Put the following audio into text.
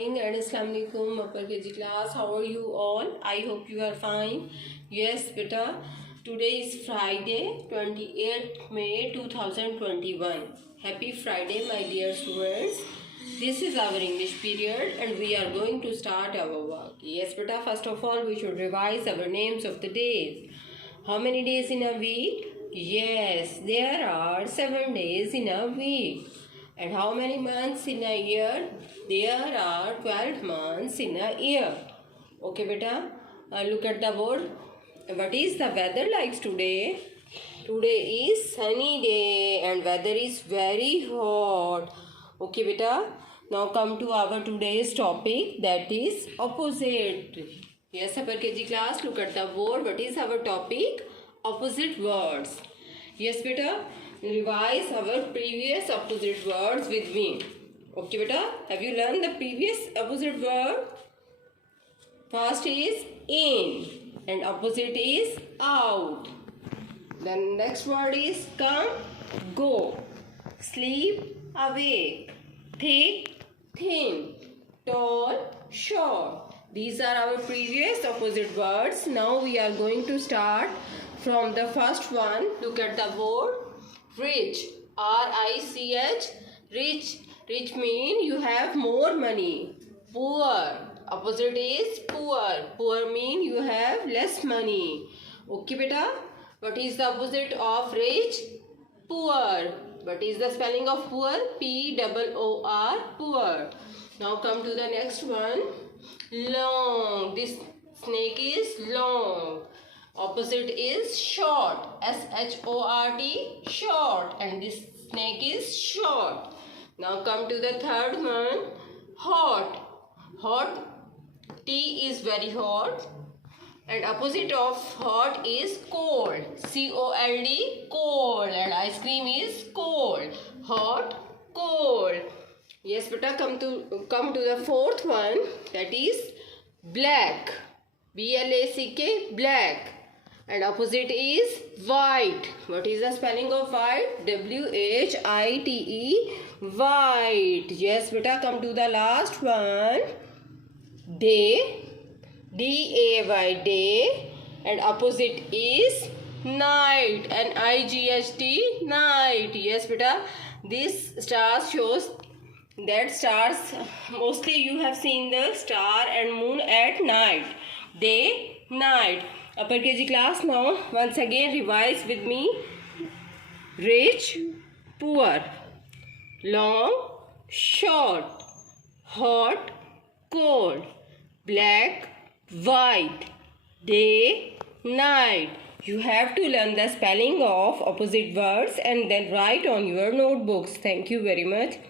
And Assalamu alaikum upper KG class. How are you all? I hope you are fine. Yes, beta. Today is Friday, 28th May 2021. Happy Friday, my dear students. This is our English period and we are going to start our work. Yes, beta. First of all, we should revise our names of the days. How many days in a week? Yes, there are 7 days in a week. And how many months in a year? There are 12 months in a year. Okay, beta. Look at the board. What is the weather like today? Today is sunny day and weather is very hot. Okay, beta. Now come to our today's topic, that is opposite. Yes, upper KG class, look at the board. What is our topic? Opposite words. Yes, beta. Revise our previous opposite words with me. Okay, beta. Have you learned the previous opposite word? First is in and opposite is out. Then next word is come, go, sleep, awake, thick, thin, tall, short. These are our previous opposite words. Now we are going to start from the first one. Look at the board. Rich, R-I-C-H, rich. Rich mean you have more money. Poor, opposite is poor. Poor mean you have less money. Okay, beta. What is the opposite of rich? Poor. What is the spelling of poor? P-O-O-R, poor. Now come to the next one. Long. This snake is long. Opposite is short. S-H-O-R-T, short. And this snake is short. Now come to the third one. Hot. Hot. Tea is very hot. And opposite of hot is cold. C-O-L-D, cold. And ice cream is cold. Hot, cold. Yes, beta, come to the fourth one. That is black. B-L-A-C-K, black. And opposite is white. What is the spelling of white? W-H-I-T-E, white. Yes, beta, come to the last one. Day. D-A-Y, day. And opposite is night. N-I-G-H-T, night. Yes, beta, this star shows that stars, mostly you have seen the star and moon at night. Day, night. Upper KG class, now once again revise with me. Rich, poor, long, short, hot, cold, black, white, day, night. You have to learn the spelling of opposite words and then write on your notebooks. Thank you very much.